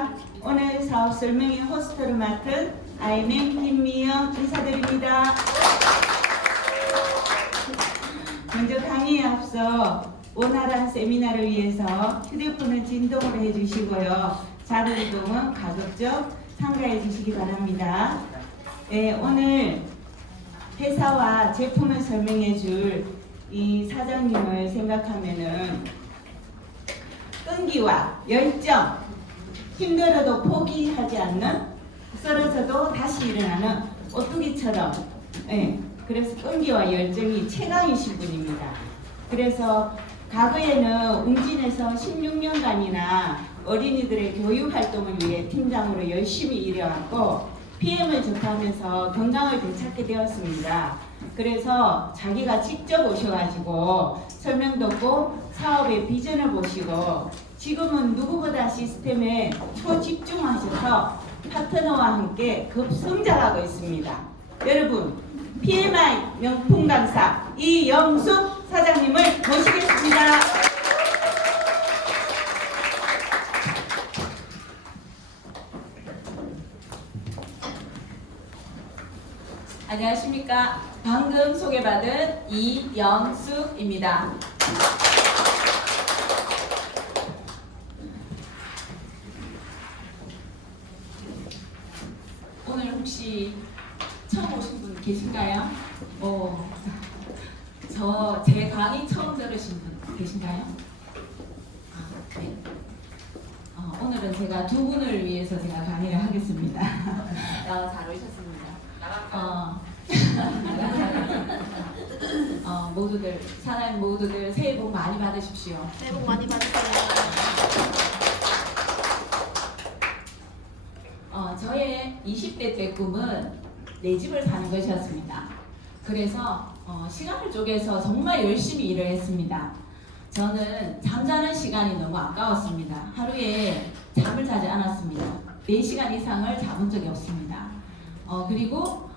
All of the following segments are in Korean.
안녕하십니까. 오늘 사업 설명회 호스트를 맡은 아이맨 김미영 인사드립니다. 먼저 강의에 앞서 원활한 세미나를 위해서 휴대폰을 진동으로 해주시고요. 자료 이동은 가급적 삼가해 주시기 바랍니다. 네, 오늘 회사와 제품을 설명해 줄 이 사장님을 생각하면은 끈기와 열정, 힘들어도 포기하지 않는, 쓰러져도 다시 일어나는 오뚜기처럼, 그래서 끈기와 열정이 최강이신 분입니다. 그래서 과거에는 웅진에서 16년간이나 어린이들의 교육 활동을 위해 팀장으로 열심히 일해왔고 PM을 접하면서 건강을 되찾게 되었습니다. 그래서 자기가 직접 오셔가지고 설명 듣고 사업의 비전을 보시고 지금은 누구보다 시스템에 초집중하셔서 파트너와 함께 급성장하고 있습니다. 여러분, PMI 명품 강사 이영숙 사장님을 모시겠습니다. 안녕하십니까. 방금 소개받은 이영숙입니다. 오늘 혹시 처음 오신 분 계신가요? 제 강의 처음 들으신 분 계신가요? 네. 오늘은 제가 두 분을 위해서 제가 강의를 하겠습니다. 잘 오셨습니다. 모두들, 사장님 모두들 새해 복 많이 받으십시오. 새해 복 많이 받으세요. 저의 20대 때 꿈은 내 집을 사는 것이었습니다. 그래서 시간을 쪼개서 정말 열심히 일을 했습니다. 저는 잠자는 시간이 너무 아까웠습니다. 하루에 잠을 자지 않았습니다. 4시간 이상을 자본 적이 없습니다. 그리고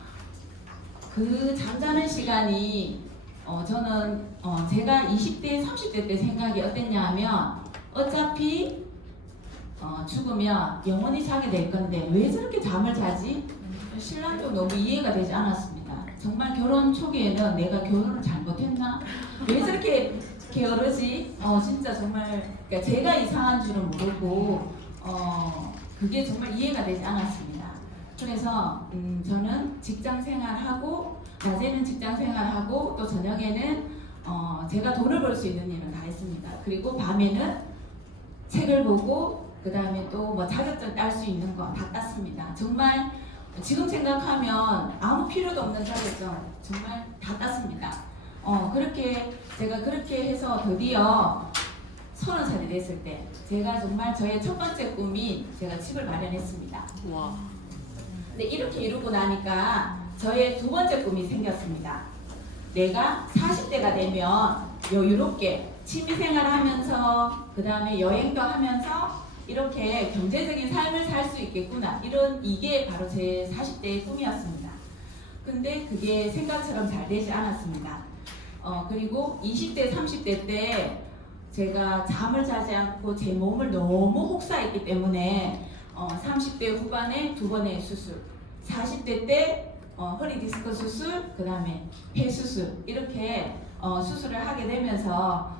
그 잠자는 시간이 저는 제가 20대, 30대 때 생각이 어땠냐 하면 어차피 죽으면 영원히 자게 될 건데 왜 저렇게 잠을 자지? 신랑도 너무 이해가 되지 않았습니다. 정말 결혼 초기에는 내가 결혼을 잘못했나? 왜 저렇게 게으르지? 진짜 정말 그러니까 제가 이상한 줄은 모르고 그게 정말 이해가 되지 않았습니다. 그래서 저는 직장 생활하고 낮에는 직장 생활하고 또 저녁에는 제가 돈을 벌 수 있는 일은 다 했습니다. 그리고 밤에는 책을 보고 그 다음에 또 뭐 자격증 딸 수 있는 거 다 땄습니다. 정말 지금 생각하면 아무 필요도 없는 자격증 정말 다 땄습니다. 제가 그렇게 해서 드디어 30살이 됐을 때 제가 정말 저의 첫 번째 꿈이 제가 집을 마련했습니다. 와. 근데 이렇게 이루고 나니까 저의 두 번째 꿈이 생겼습니다. 내가 40대가 되면 여유롭게 취미생활을 하면서 그 다음에 여행도 하면서 이렇게 경제적인 삶을 살 수 있겠구나. 이게 바로 제 40대의 꿈이었습니다. 근데 그게 생각처럼 잘 되지 않았습니다. 그리고 20대, 30대 때 제가 잠을 자지 않고 제 몸을 너무 혹사했기 때문에 30대 후반에 2번의 수술, 40대 때 허리 디스크 수술, 그 다음에 폐 수술 이렇게 수술을 하게 되면서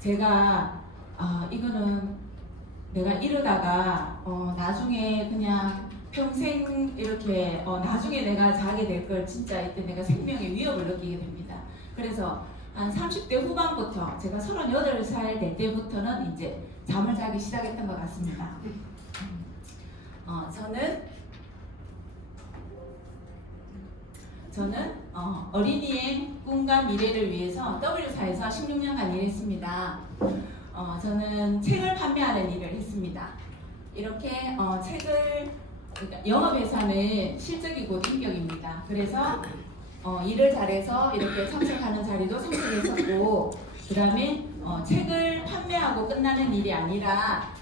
제가 이거는 내가 이러다가 나중에 그냥 평생 이렇게 나중에 내가 자게 될 걸 진짜 이때 내가 생명의 위협을 느끼게 됩니다. 그래서 한 30대 후반부터 제가 38살 될 때부터는 이제 잠을 자기 시작했던 것 같습니다. 저는 어린이의 꿈과 미래를 위해서 W사에서 16년간 일했습니다. 저는 책을 판매하는 일을 했습니다. 이렇게 그러니까 영업회사는 실적이 곧 인격입니다. 그래서 일을 잘해서 이렇게 참석하는 자리도 참석했었고, 그 다음에 책을 판매하고 끝나는 일이 아니라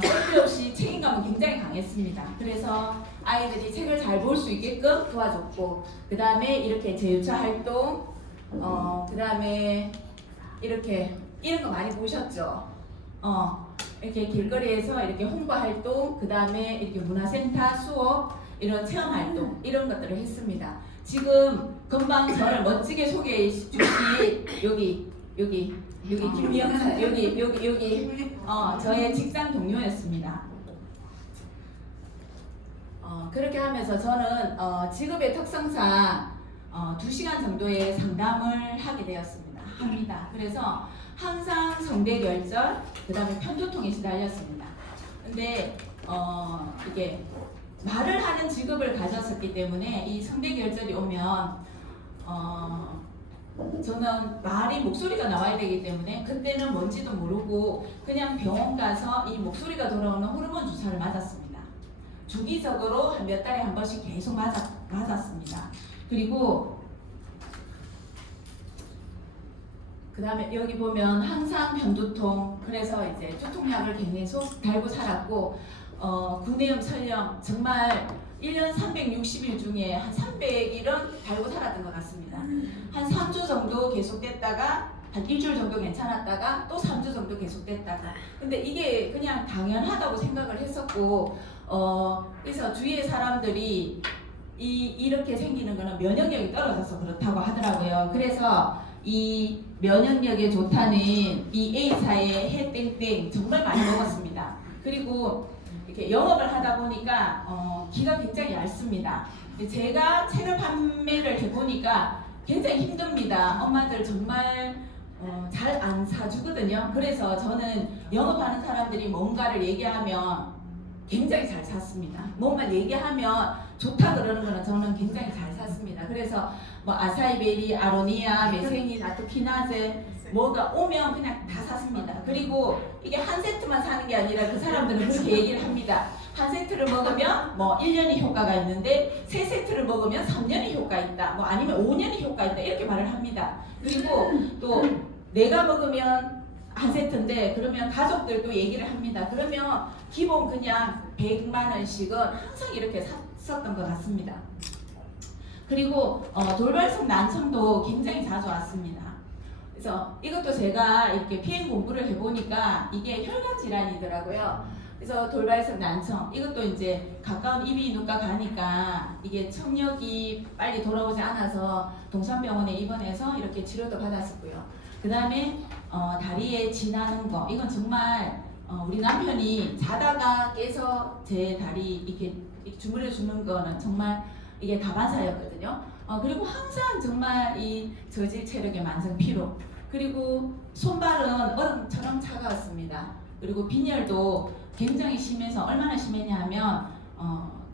쓸데없이 책임감은 굉장히 강했습니다. 그래서 아이들이 책을 잘 볼 수 있게끔 도와줬고, 그 다음에 이렇게 제휴처 활동, 그 다음에 이렇게 이런 거 많이 보셨죠? 이렇게 길거리에서 이렇게 홍보 활동, 그 다음에 이렇게 문화센터 수업, 이런 체험 활동, 이런 것들을 했습니다. 지금 금방 저를 멋지게 소개해 주신 여기 김미영사, 여기 저의 직장 동료였습니다. 그렇게 하면서 저는 직업의 특성상 2시간 정도의 상담을 하게 합니다. 그래서 항상 성대결절, 그 다음에 편두통에 시달렸습니다. 근데 이게 말을 하는 직업을 가졌었기 때문에 이 성대결절이 오면 저는 목소리가 나와야 되기 때문에 그때는 뭔지도 모르고 그냥 병원 가서 이 목소리가 돌아오는 호르몬 주사를 맞았습니다. 주기적으로 한 몇 달에 한 번씩 계속 맞았습니다. 그리고 그 다음에 여기 보면 항상 편두통, 그래서 이제 두통약을 계속 달고 살았고 구내염, 설령 정말 1년 360일 중에 한 300일은 달고 살았던 것 같습니다. 한 3주 정도 계속됐다가 한 일주일 정도 괜찮았다가 또 3주 정도 계속됐다가, 근데 이게 그냥 당연하다고 생각을 했었고 그래서 주위의 사람들이 이렇게 생기는 거는 면역력이 떨어져서 그렇다고 하더라고요. 그래서 이 면역력에 좋다는 이 A사의 해땡땡 정말 많이 먹었습니다. 그리고 이렇게 영업을 하다 보니까 기가 굉장히 얇습니다. 제가 책을 판매를 해보니까 굉장히 힘듭니다. 엄마들 정말 잘 안 사주거든요. 그래서 저는 영업하는 사람들이 뭔가를 얘기하면 굉장히 잘 샀습니다. 뭔가 얘기하면 좋다 그러는 거는 저는 굉장히 잘 샀습니다. 그래서 뭐 아사이베리, 아로니아, 메세닌, 아토피나제 뭐가 오면 그냥 다 샀습니다. 그리고 이게 한 세트만 사는 게 아니라 그 사람들은 그렇게 얘기를 합니다. 한 세트를 먹으면 뭐 1년이 효과가 있는데 세 세트를 먹으면 3년이 효과 있다. 뭐 아니면 5년이 효과 있다. 이렇게 말을 합니다. 그리고 또 내가 먹으면 한 세트인데 그러면 가족들도 얘기를 합니다. 그러면 기본 그냥 100만 원씩은 항상 이렇게 샀었던 것 같습니다. 그리고 돌발성 난청도 굉장히 자주 왔습니다. 그래서 이것도 제가 이렇게 피해 공부를 해보니까 이게 혈관 질환이더라고요. 그래서 돌발성 난청, 이것도 이제 가까운 이비인후과 가니까 이게 청력이 빨리 돌아오지 않아서 동산병원에 입원해서 이렇게 치료도 받았었고요. 그 다음에 다리에 지나는 거, 이건 정말 우리 남편이 자다가 깨서 제 다리 이렇게 주물러 주는 거는 정말 이게 다반사였거든요. 그리고 항상 정말 이 저질 체력의 만성 피로, 그리고 손발은 얼음처럼 차가웠습니다. 그리고 빈혈도 굉장히 심해서 얼마나 심했냐 하면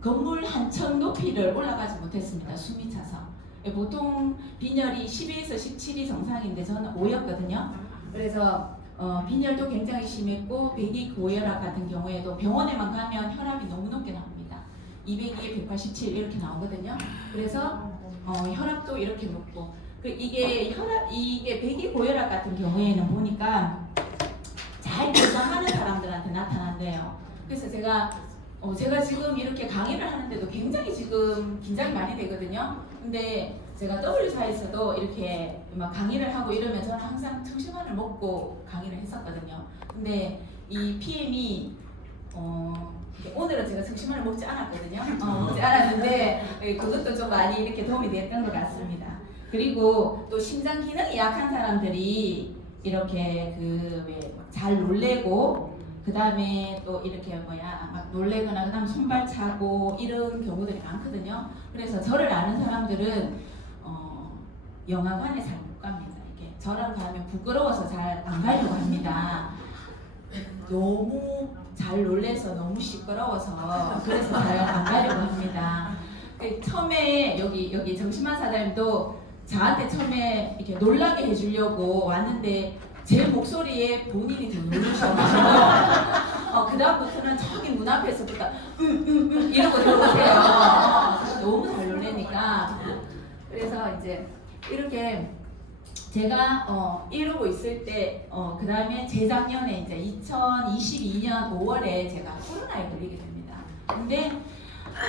건물 한 층 높이를 올라가지 못했습니다. 숨이 차서. 보통 빈혈이 12에서 17이 정상인데 저는 5였거든요. 그래서 빈혈도 굉장히 심했고 배기 고혈압 같은 경우에도 병원에만 가면 혈압이 너무 높게 나옵니다. 202에 187 이렇게 나오거든요. 그래서 혈압도 이렇게 높고, 이게 배기 고혈압 같은 경우에는 보니까 잘 결정하는 사람들한테 나타난대요. 그래서 제가 지금 이렇게 강의를 하는데도 굉장히 지금 긴장이 많이 되거든요. 근데 제가 W사에서도 이렇게 막 강의를 하고 이러면 저는 항상 청심환을 먹고 강의를 했었거든요. 근데 이 PM이 오늘은 제가 청심환을 먹지 않았거든요. 먹지 않았는데 그것도 좀 많이 이렇게 도움이 됐던 것 같습니다. 그리고 또 심장 기능이 약한 사람들이 이렇게 잘 놀래고, 그 다음에 또 이렇게 막 놀래거나 그 다음에 손발 차고 이런 경우들이 많거든요. 그래서 저를 아는 사람들은 영화관에 잘 못 갑니다. 이게 저랑 가면 부끄러워서 잘 안 가려고 합니다. 너무 잘 놀래서 너무 시끄러워서 그래서 잘 안 가려고 합니다. 처음에 여기 정신만 사장님도 저한테 처음에 이렇게 놀라게 해주려고 왔는데 제 목소리에 본인이 더 놀라셔가지고 그 다음부터는 저기 문 앞에서부터 이러고 들어오세요. 너무 잘 놀래니까. 그래서 이제 이렇게 제가 이러고 있을 때 그 다음에 재작년에 이제 2022년 5월에 제가 코로나에 걸리게 됩니다. 근데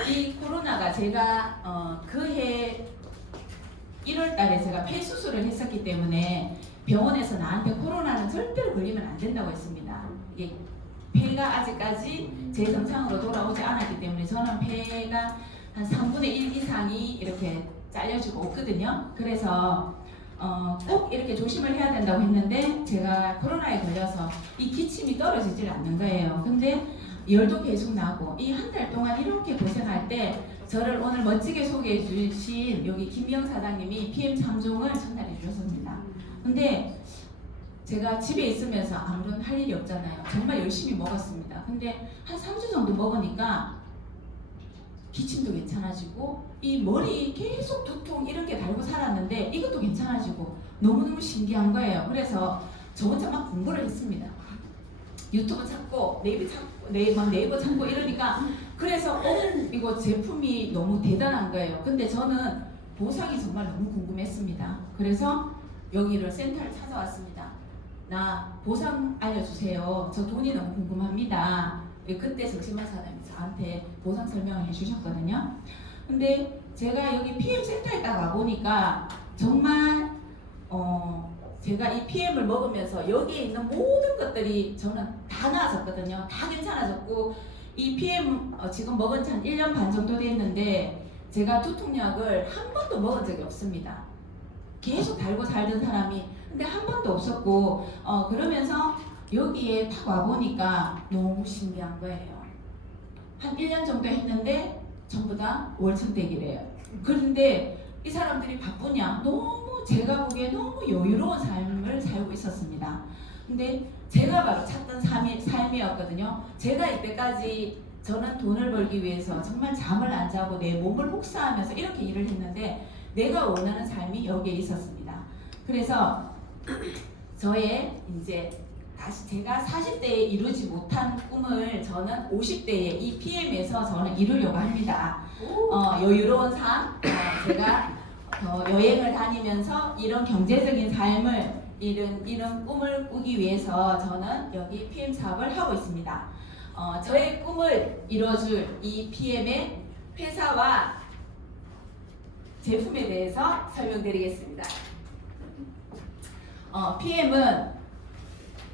이 코로나가 제가 그해 1월 달에 제가 폐 수술을 했었기 때문에 병원에서 나한테 코로나는 절대로 걸리면 안 된다고 했습니다. 이게 폐가 아직까지 제 정상으로 돌아오지 않았기 때문에 저는 폐가 한 3분의 1 이상이 이렇게 잘려지고 없거든요. 그래서 꼭 이렇게 조심을 해야 된다고 했는데 제가 코로나에 걸려서 이 기침이 떨어지질 않는 거예요. 근데 열도 계속 나고 이 한 달 동안 이렇게 고생할 때 저를 오늘 멋지게 소개해 주신 여기 김미영 사장님이 PM3종을 전달해 주셨습니다. 근데 제가 집에 있으면서 아무런 할 일이 없잖아요. 정말 열심히 먹었습니다. 근데 한 3주 정도 먹으니까 기침도 괜찮아지고 이 머리 계속 두통 이런 게 달고 살았는데 이것도 괜찮아지고 너무너무 신기한 거예요. 그래서 저 혼자 막 공부를 했습니다. 유튜브 찾고 네이버 찾고 이러니까 그래서 이거 제품이 너무 대단한 거예요. 근데 저는 보상이 정말 너무 궁금했습니다. 그래서 여기를 센터를 찾아왔습니다. 나 보상 알려주세요. 저 돈이 너무 궁금합니다. 그때 정신만 사장님이 저한테 보상 설명을 해주셨거든요. 근데 제가 여기 PM 센터에 딱 와보니까 정말 제가 이 PM을 먹으면서 여기에 있는 모든 것들이 저는 다 나아졌거든요. 다 괜찮아졌고 이 PM 지금 먹은 지 한 1년 반 정도 됐는데 제가 두통약을 한 번도 먹은 적이 없습니다. 계속 달고 살던 사람이 근데 한 번도 없었고 그러면서 여기에 딱 와보니까 너무 신기한 거예요. 한 1년 정도 했는데 전부 다 월천댁이래요. 그런데 이 사람들이 바쁘냐? 너무 제가 보기에 너무 여유로운 삶을 살고 있었습니다. 근데 제가 바로 찾던 삶이었거든요. 제가 이때까지 저는 돈을 벌기 위해서 정말 잠을 안 자고 내 몸을 혹사하면서 이렇게 일을 했는데 내가 원하는 삶이 여기에 있었습니다. 그래서 저의 이제 다시 제가 40대에 이루지 못한 꿈을 저는 50대에 이 PM에서 저는 이루려고 합니다. 여유로운 삶, 제가 여행을 다니면서 이런 경제적인 삶을 이런 꿈을 꾸기 위해서 저는 여기 PM 사업을 하고 있습니다. 저의 꿈을 이뤄줄 이 PM의 회사와 제품에 대해서 설명드리겠습니다. PM은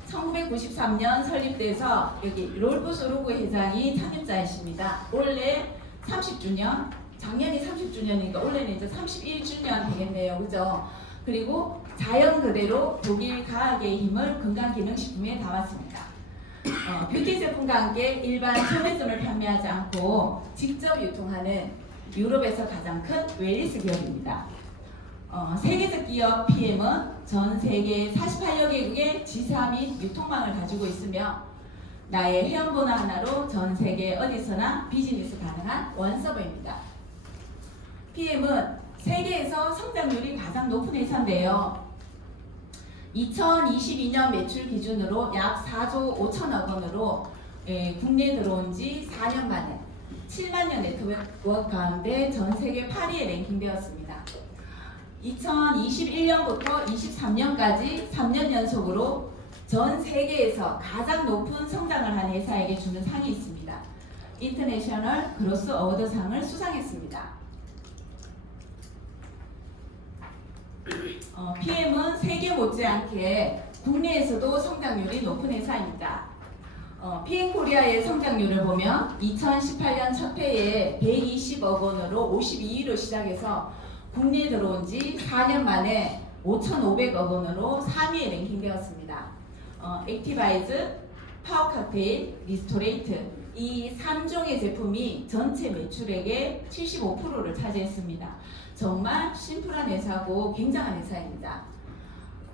1993년 설립돼서 여기 롤프 소르구 회장이 창립자이십니다. 올해 30주년, 작년이 30주년이니까 올해는 이제 31주년 되겠네요. 그죠? 그리고 자연 그대로 독일 과학의 힘을 건강기능식품에 담았습니다. 뷰티 제품과 함께 일반 소매점을 판매하지 않고 직접 유통하는 유럽에서 가장 큰 웰니스 기업입니다. 세계적 기업 PM은 전 세계 48여 개국의 지사 및 유통망을 가지고 있으며 나의 회원번호 하나로 전 세계 어디서나 비즈니스 가능한 원서버입니다. PM은 세계에서 성장률이 가장 높은 회사인데요. 2022년 매출 기준으로 약 4조 5천억 원으로 국내에 들어온 지 4년 만에 7만여 네트워크 가운데 전 세계 8위에 랭킹되었습니다. 2021년부터 23년까지 3년 연속으로 전 세계에서 가장 높은 성장을 한 회사에게 주는 상이 있습니다. 인터내셔널 그로스 어워드상을 수상했습니다. PM은 세계 못지않게 국내에서도 성장률이 높은 회사입니다. PM 코리아의 성장률을 보면 2018년 첫 해에 120억 원으로 52위로 시작해서 국내에 들어온 지 4년 만에 5,500억 원으로 3위에 랭킹되었습니다. 액티바이즈, 파워 칵테일, 리스토레이트 이 3종의 제품이 전체 매출액의 75%를 차지했습니다. 정말 심플한 회사고 굉장한 회사입니다.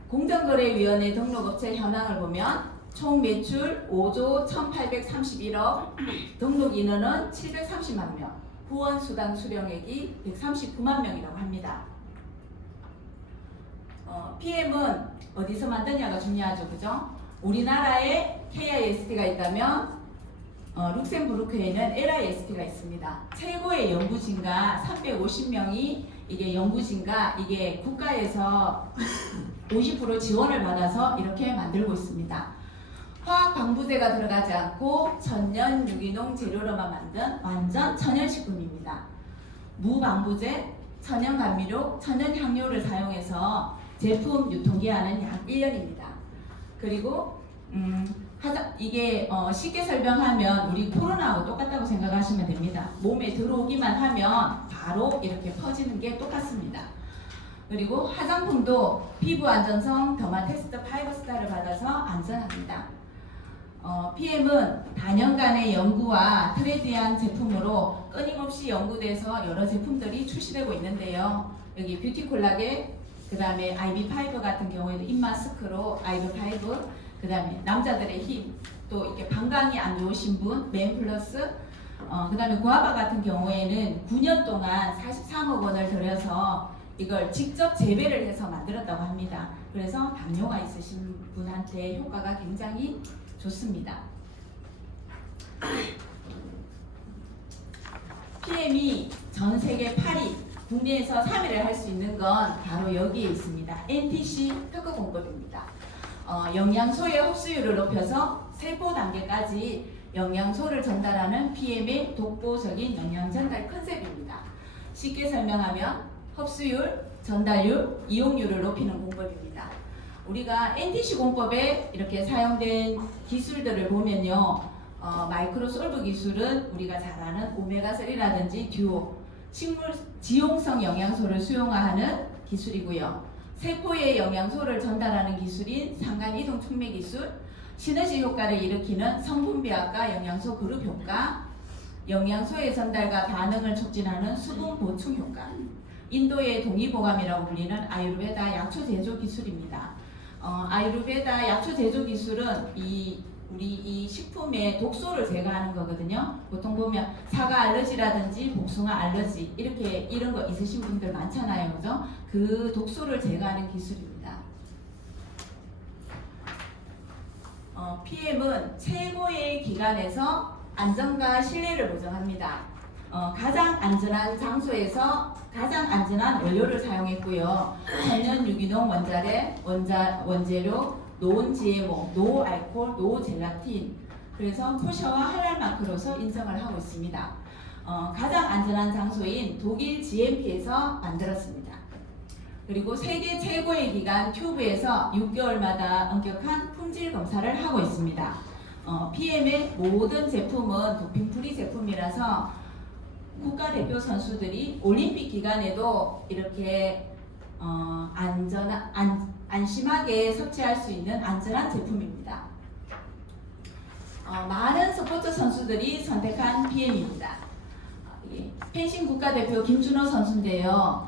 공정거래위원회 등록업체 현황을 보면 총 매출 5조 1831억, 등록 인원은 730만 명, 후원 수당 수령액이 139만 명이라고 합니다. PM은 어디서 만드냐가 중요하죠, 그죠? 우리나라에 KIST가 있다면 룩셈부르크에는 LIST가 있습니다. 최고의 연구진과 350명이 이게 연구진과 이게 국가에서 50% 지원을 받아서 이렇게 만들고 있습니다. 화학 방부제가 들어가지 않고 천연 유기농 재료로만 만든 완전 천연식품입니다. 무방부제, 천연 감미료, 천연 향료를 사용해서 제품 유통기한은 약 1년입니다. 그리고 이게 쉽게 설명하면 우리 코로나하고 똑같다고 생각하시면 됩니다. 몸에 들어오기만 하면 바로 이렇게 퍼지는 게 똑같습니다. 그리고 화장품도 피부 안전성 더마테스트 5스타를 받아서 안전합니다. PM은 다년간의 연구와 트레디한 제품으로 끊임없이 연구돼서 여러 제품들이 출시되고 있는데요. 여기 뷰티콜라겐, 그 다음에 IV5 같은 경우에도 입마스크로 IV5, 그 다음에 남자들의 힘, 또 이렇게 방광이 안 좋으신 분, 맨플러스, 그 다음에 구아바 같은 경우에는 9년 동안 43억 원을 들여서 이걸 직접 재배를 해서 만들었다고 합니다. 그래서 당뇨가 있으신 분한테 효과가 굉장히 좋습니다. PM이 전 세계 8위, 국내에서 3위를 할 수 있는 건 바로 여기에 있습니다. NTC 특허 공법입니다. 영양소의 흡수율을 높여서 세포 단계까지 영양소를 전달하는 PM의 독보적인 영양 전달 컨셉입니다. 쉽게 설명하면 흡수율, 전달률, 이용률을 높이는 공법입니다. 우리가 NTC 공법에 이렇게 사용된 기술들을 보면요, 마이크로솔브 기술은 우리가 잘 아는 오메가3라든지 듀오, 식물 지용성 영양소를 수용하는 기술이고요. 세포의 영양소를 전달하는 기술인 상간이동 촉매 기술, 시너지 효과를 일으키는 성분비학과 영양소 그룹 효과, 영양소의 전달과 반응을 促진하는 수분 보충 효과, 인도의 동의보감이라고 불리는 아유르베다 약초 제조 기술입니다. 아유르베다 약초 제조 기술은 우리 이 식품의 독소를 제거하는 거거든요. 보통 보면 사과 알러지라든지 복숭아 알러지 이런 거 있으신 분들 많잖아요, 그죠? 그 독소를 제거하는 기술입니다. PM은 최고의 기관에서 안전과 신뢰를 보장합니다. 가장 안전한 장소에서 가장 안전한 원료를 사용했고요. 천연 유기농 원재료, 노온 GMO, 노 알코올, 노 젤라틴, 그래서 코샤와 할랄 마크로서 인정을 하고 있습니다. 가장 안전한 장소인 독일 GMP에서 만들었습니다. 그리고 세계 최고의 기관 튜브에서 6개월마다 엄격한 품질 검사를 하고 있습니다. PM의 모든 제품은 도핑프리 제품이라서 국가대표 선수들이 올림픽 기간에도 이렇게 안심하게 섭취할 수 있는 안전한 제품입니다. 많은 스포츠 선수들이 선택한 PM입니다. 펜싱 국가대표 김준호 선수인데요.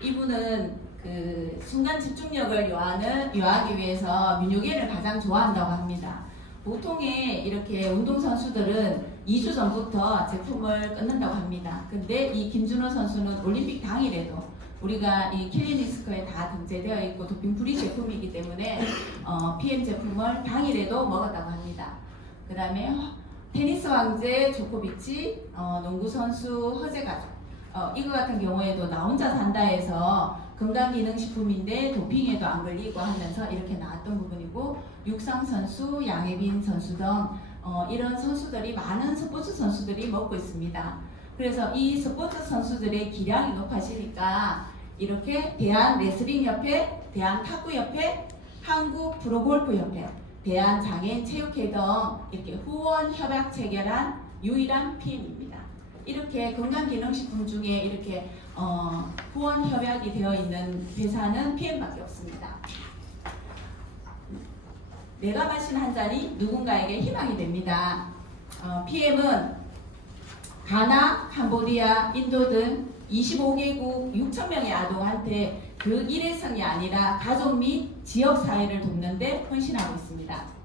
이분은 그 순간 집중력을 요하기 위해서 민요계를 가장 좋아한다고 합니다. 보통의 이렇게 운동선수들은 2주 전부터 제품을 끊는다고 합니다. 근데 이 김준호 선수는 올림픽 당일에도 우리가 이 킬리니스크에 다 등재되어 있고 도핑 프리 제품이기 때문에 PM 제품을 당일에도 먹었다고 합니다. 그 다음에 테니스 왕제 조코비치, 농구 선수 허재가족, 이거 같은 경우에도 나 혼자 산다 해서 건강기능식품인데 도핑에도 안 걸리고 하면서 이렇게 나왔던 부분이고, 육상 선수, 양혜빈 선수 등 이런 선수들이 많은 스포츠 선수들이 먹고 있습니다. 그래서 이 스포츠 선수들의 기량이 높아지니까 이렇게 대한레슬링협회, 대한탁구협회, 한국프로골프협회, 대한장애인체육회 등 이렇게 후원 협약 체결한 유일한 PM입니다. 이렇게 건강기능식품 중에 이렇게 후원 협약이 되어 있는 회사는 PM밖에 없습니다. 내가 마신 한 잔이 누군가에게 희망이 됩니다. PM은 가나, 캄보디아, 인도 등 25개국 6,000명의 아동한테 그 일회성이 아니라 가족 및 지역사회를 돕는 데 헌신하고 있습니다.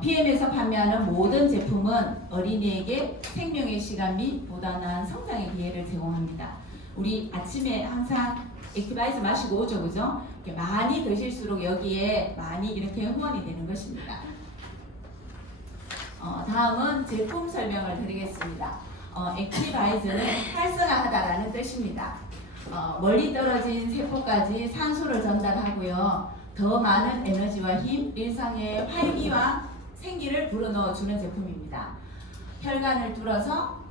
PM에서 판매하는 모든 제품은 어린이에게 생명의 시간 및 보다 나은 성장의 기회를 제공합니다. 우리 아침에 항상 액티바이즈 마시고 오죠, 그죠? 이렇게 많이 드실수록 여기에 많이 이렇게 후원이 되는 것입니다. 다음은 제품 설명을 드리겠습니다. 액티바이즈는 활성화하다라는 뜻입니다. 멀리 떨어진 세포까지 산소를 전달하고요. 더 많은 에너지와 힘, 일상의 활기와 생기를 불어넣어주는 제품입니다. 혈관을 뚫어서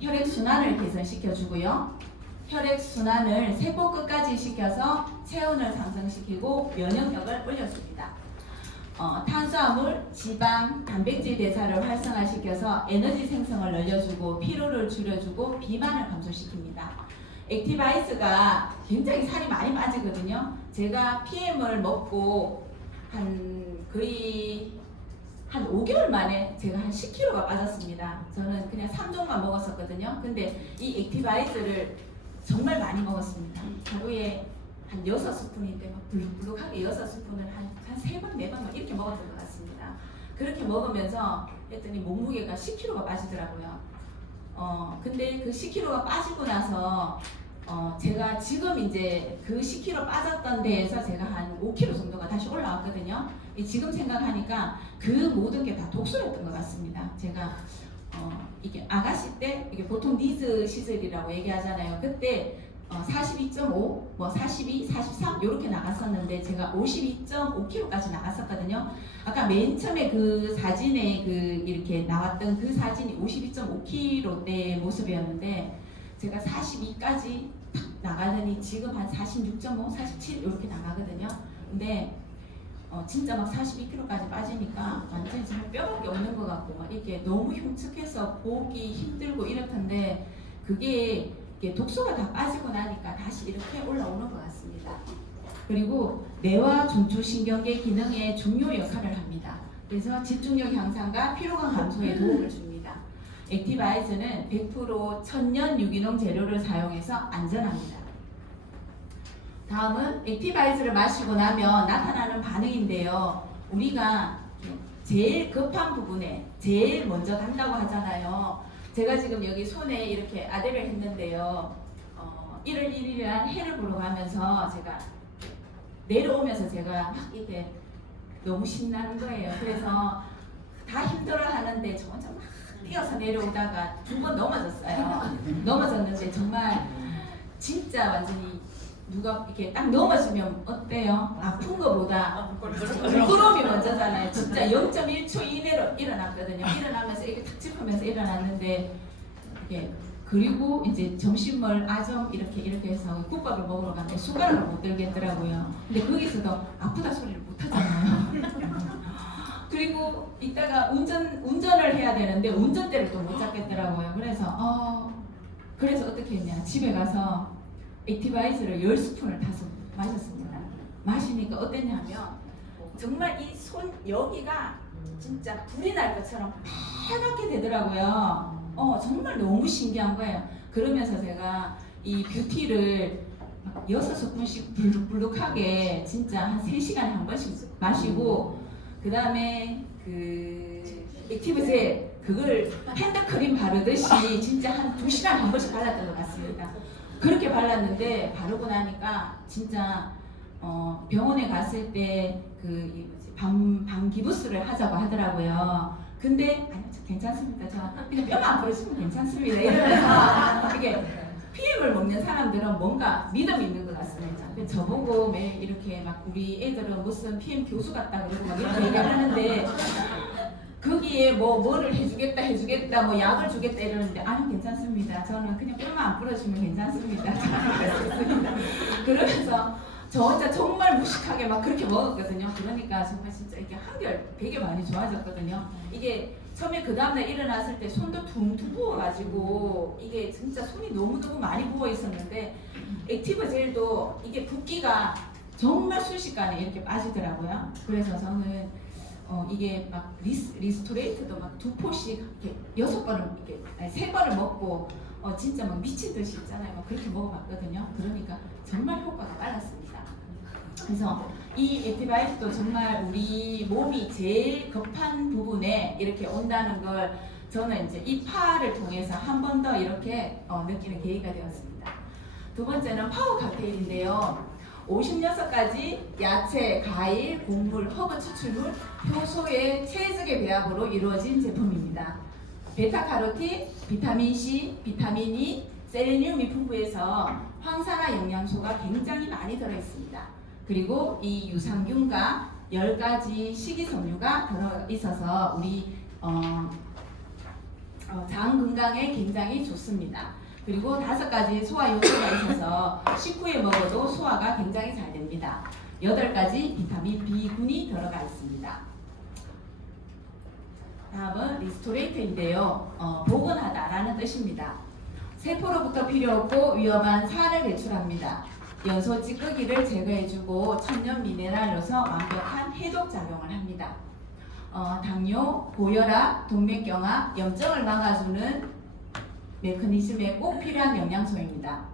혈액순환을 개선시켜주고요. 혈액순환을 세포 끝까지 시켜서 체온을 상승시키고 면역력을 올려줍니다. 탄수화물, 지방, 단백질 대사를 활성화시켜서 에너지 생성을 늘려주고 피로를 줄여주고 비만을 감소시킵니다. 액티바이스가 굉장히 살이 많이 빠지거든요. 제가 PM을 먹고 거의 한 5개월 만에 제가 한 10kg가 빠졌습니다. 저는 그냥 3종만 먹었었거든요. 근데 이 액티바이스를 정말 많이 먹었습니다. 하루에 한 6스푼인데 막 불룩불룩하게 6스푼을 한 3번, 4번 이렇게 먹었던 것 같습니다. 그렇게 먹으면서 했더니 몸무게가 10kg가 빠지더라고요. 근데 그 10kg가 빠지고 나서 제가 지금 이제 그 10kg 빠졌던 데에서 제가 한 5kg 정도가 다시 올라왔거든요. 지금 생각하니까 그 모든 게 다 독소였던 것 같습니다. 제가 이게 아가씨 때 이게 보통 니즈 시절이라고 얘기하잖아요. 그때 42.5, 뭐 42, 43 이렇게 나갔었는데 제가 52.5kg까지 나갔었거든요. 아까 맨 처음에 그 사진에 그 이렇게 나왔던 그 사진이 52.5kg 때 모습이었는데 제가 42까지 탁 나가더니 지금 한 46.5, 47 이렇게 나가거든요. 근데 진짜 막 42kg까지 빠지니까 완전히 정말 뼈밖에 없는 것 같고 막 이렇게 너무 흉측해서 보기 힘들고 이렇던데 그게 독소가 다 빠지고 나니까 다시 이렇게 올라오는 것 같습니다. 그리고 뇌와 중추신경계 기능에 중요 역할을 합니다. 그래서 집중력 향상과 피로감 감소에 도움을 줍니다. 액티바이즈는 100% 천연 유기농 재료를 사용해서 안전합니다. 다음은 액티바이즈를 마시고 나면 나타나는 반응인데요. 우리가 제일 급한 부분에 제일 먼저 간다고 하잖아요. 제가 지금 여기 손에 이렇게 아대를 했는데요. 1월 1일 날 해를 보러 가면서 제가 내려오면서 제가 막 이렇게 너무 신나는 거예요. 그래서 다 힘들어 하는데 저 혼자 막 뛰어서 내려오다가 2번 넘어졌어요. 넘어졌는데 정말 진짜 완전히 누가 이렇게 딱 넘어지면 어때요? 아픈 거보다 부끄러움이 먼저잖아요. 진짜 0.1초 이내로 일어났거든요. 일어나면서 이렇게 탁 짚으면서 일어났는데 이게 그리고 이제 점심을 아점 이렇게 해서 국밥을 먹으러 갔는데 숟가락을 못 들겠더라고요. 근데 거기서도 아프다 소리를 못 하잖아요. 그리고 이따가 운전을 해야 되는데 운전대를 또 못 잡겠더라고요. 그래서 어떻게 했냐? 집에 가서 액티바이즈를 10스푼을 타서 마셨습니다. 마시니까 어땠냐면 정말 이 손 여기가 진짜 불이 날 것처럼 파랗게 되더라고요. 정말 너무 신기한 거예요. 그러면서 제가 이 뷰티를 6스푼씩 불룩불룩하게 진짜 한 3시간에 한 번씩 마시고 그 다음에 그 액티브 젤 그걸 핸드크림 바르듯이 진짜 한 2시간에 한 번씩 발랐던 것 같습니다. 그렇게 발랐는데 바르고 나니까 진짜 병원에 갔을 때 그 방기부스를 하자고 하더라고요. 근데 아니 저 괜찮습니다. 저 그냥 뼈만 안 부러지면 괜찮습니다. 이러면서 이게 PM을 먹는 사람들은 뭔가 믿음이 있는 것 같습니다. 저보고 매일 이렇게 막 우리 애들은 무슨 PM 교수 같다 그러고 막 이렇게 얘기하는데 거기에 뭐를 해주겠다 뭐 약을 주겠다 이러는데 아니 괜찮습니다. 저는 그냥 뼈만 안 부러지면 괜찮습니다. 그러면서 저 혼자 정말 무식하게 막 그렇게 먹었거든요. 그러니까 정말 진짜 이렇게 한결 되게 많이 좋아졌거든요. 이게 처음에 그 다음날 일어났을 때 손도 퉁퉁 부어가지고 이게 진짜 손이 너무너무 많이 부어 있었는데 액티브 젤도 이게 붓기가 정말 순식간에 이렇게 빠지더라고요. 그래서 저는 이게 막 리스토레이트도 막 2포씩 이렇게 6번을 이렇게 3번을 먹고 진짜 막 미친 듯이 있잖아요. 막 그렇게 먹어봤거든요. 그러니까 정말 효과가 빨랐습니다. 그래서 이 액티바이즈도 정말 우리 몸이 제일 급한 부분에 이렇게 온다는 걸 저는 이제 이 파를 통해서 한 번 더 이렇게 느끼는 계기가 되었습니다. 두 번째는 파워 칵테일인데요. 56가지 야채, 과일, 곡물, 허브 추출물, 효소의 최적의 배합으로 이루어진 제품입니다. 베타카로틴, 비타민C, 비타민 E, 셀레늄이 풍부해서 황산화 영양소가 굉장히 많이 들어있습니다. 그리고 이 유산균과 10가지 식이섬유가 들어있어서 우리 장 건강에 굉장히 좋습니다. 그리고 5가지 소화 요소가 있어서 식후에 먹어도 소화가 굉장히 잘 됩니다. 8가지 비타민 B군이 들어가 있습니다. 다음은 리스토레이트인데요. 복원하다라는 뜻입니다. 세포로부터 필요 없고 위험한 산을 배출합니다. 연소 찌꺼기를 제거해주고 천연 미네랄로서 완벽한 해독 작용을 합니다. 당뇨, 고혈압, 동맥경화, 염증을 막아주는 메커니즘에 꼭 필요한 영양소입니다.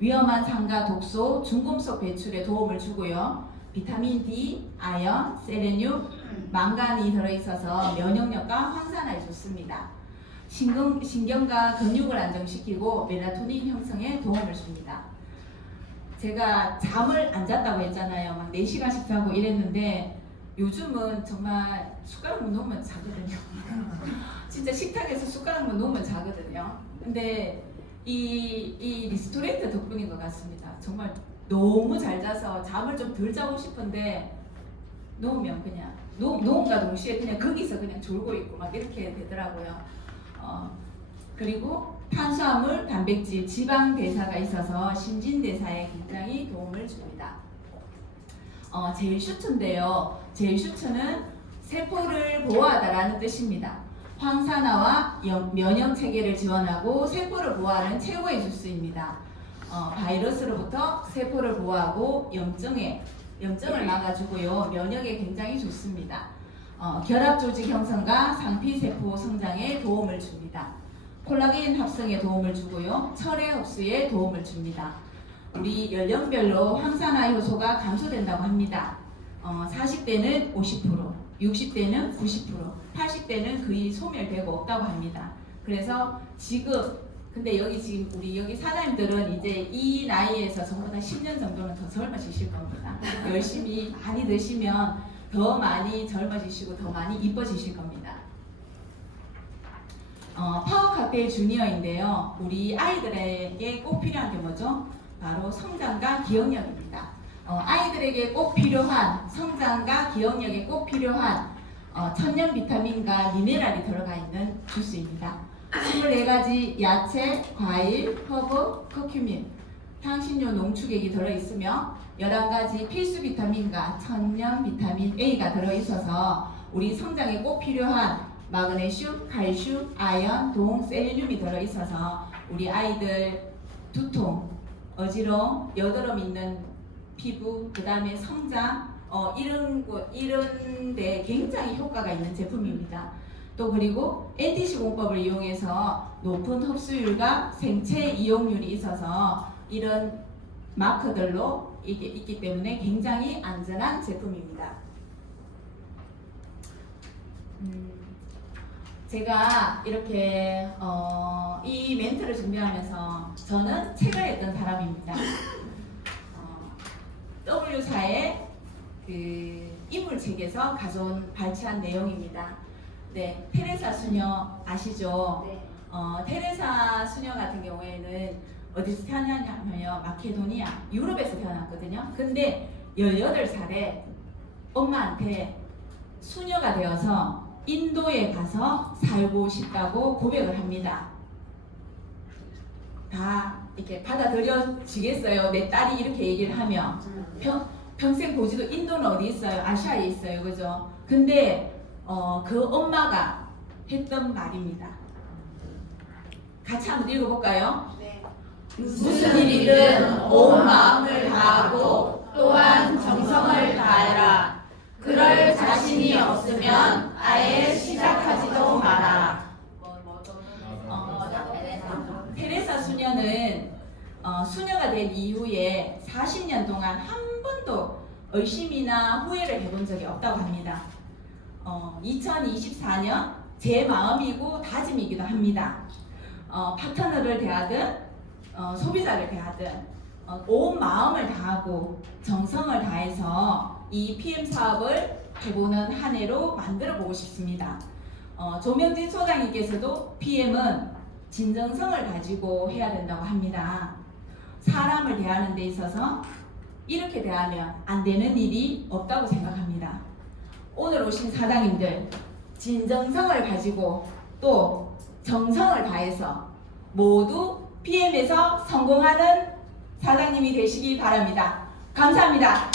위험한 산과 독소, 중금속 배출에 도움을 주고요. 비타민 D, 아연, 세레늄, 망간이 들어있어서 면역력과 황산화에 좋습니다. 신경과 근육을 안정시키고 멜라토닌 형성에 도움을 줍니다. 제가 잠을 안 잤다고 했잖아요. 막 4시간씩 자고 이랬는데 요즘은 정말 숟가락만 놓으면 자거든요. 진짜 식탁에서 숟가락만 놓으면 자거든요. 근데 이 리스토레이트 덕분인 것 같습니다. 정말 너무 잘 자서 잠을 좀 덜 자고 싶은데 놓으면 그냥 놓음과 동시에 그냥 거기서 그냥 졸고 있고 막 이렇게 되더라고요. 그리고 탄수화물, 단백질, 지방 대사가 있어서 신진대사에 굉장히 도움을 줍니다. 제일슈트인데요. 제일슈트는 세포를 보호하다라는 뜻입니다. 황산화와 면역 체계를 지원하고 세포를 보호하는 최고의 주스입니다. 바이러스로부터 세포를 보호하고 염증을 막아주고요. 면역에 굉장히 좋습니다. 결합 조직 형성과 상피세포 성장에 도움을 줍니다. 콜라겐 합성에 도움을 주고요. 철의 흡수에 도움을 줍니다. 우리 연령별로 황산화 효소가 감소된다고 합니다. 40대는 50%, 60대는 90%, 80대는 거의 소멸되고 없다고 합니다. 그래서 근데 여기 사장님들은 이제 이 나이에서 전부 다 10년 정도는 더 젊어지실 겁니다. 열심히 많이 드시면 더 많이 젊어지시고 더 많이 이뻐지실 겁니다. 파워 칵테일 주니어인데요. 우리 아이들에게 꼭 필요한 게 뭐죠? 바로 성장과 기억력입니다. 아이들에게 꼭 필요한 성장과 기억력에 꼭 필요한 천연 비타민과 미네랄이 들어가 있는 주스입니다. 24가지 야채, 과일, 허브, 커큐민, 향신료 농축액이 들어있으며 11가지 필수 비타민과 천연 비타민 A가 들어있어서 우리 성장에 꼭 필요한 마그네슘, 칼슘, 아연, 동, 셀레늄이 들어있어서 우리 아이들 두통, 어지러움, 여드름 있는 피부, 그 다음에 성장, 이런 데 굉장히 효과가 있는 제품입니다. 또 그리고 NTC 공법을 이용해서 높은 흡수율과 생체 이용률이 있어서 이런 마크들로 이게 있기 때문에 굉장히 안전한 제품입니다. 제가 이렇게 이 멘트를 준비하면서 저는 책을 했던 사람입니다. W사의 그 인물책에서 발췌한 내용입니다. 네, 테레사 수녀 아시죠? 네. 테레사 수녀 같은 경우에는 어디서 태어났냐면요, 마케도니아, 유럽에서 태어났거든요. 근데 18살에 엄마한테 수녀가 되어서 인도에 가서 살고 싶다고 고백을 합니다. 다 이렇게 받아들여지겠어요? 내 딸이 이렇게 얘기를 하면. 평생 보지도 인도는 어디 있어요? 아시아에 있어요. 그죠? 근데 그 엄마가 했던 말입니다. 같이 한번 읽어볼까요? 네. 무슨 일이든 온 마음을 다하고 또한 정성을 다해라. 그럴 자신이 없으면 아예 시작하지도 마라. 테레사 수녀는 수녀가 된 이후에 40년 동안 한 번도 의심이나 후회를 해본 적이 없다고 합니다. 2024년 제 마음이고 다짐이기도 합니다. 파트너를 대하든 소비자를 대하든 온 마음을 다하고 정성을 다해서 이 PM 사업을 해보는 한 해로 만들어 보고 싶습니다. 조명진 소장님께서도 PM은 진정성을 가지고 해야 된다고 합니다. 사람을 대하는 데 있어서 이렇게 대하면 안 되는 일이 없다고 생각합니다. 오늘 오신 사장님들 진정성을 가지고 또 정성을 다해서 모두 PM에서 성공하는 사장님이 되시기 바랍니다. 감사합니다.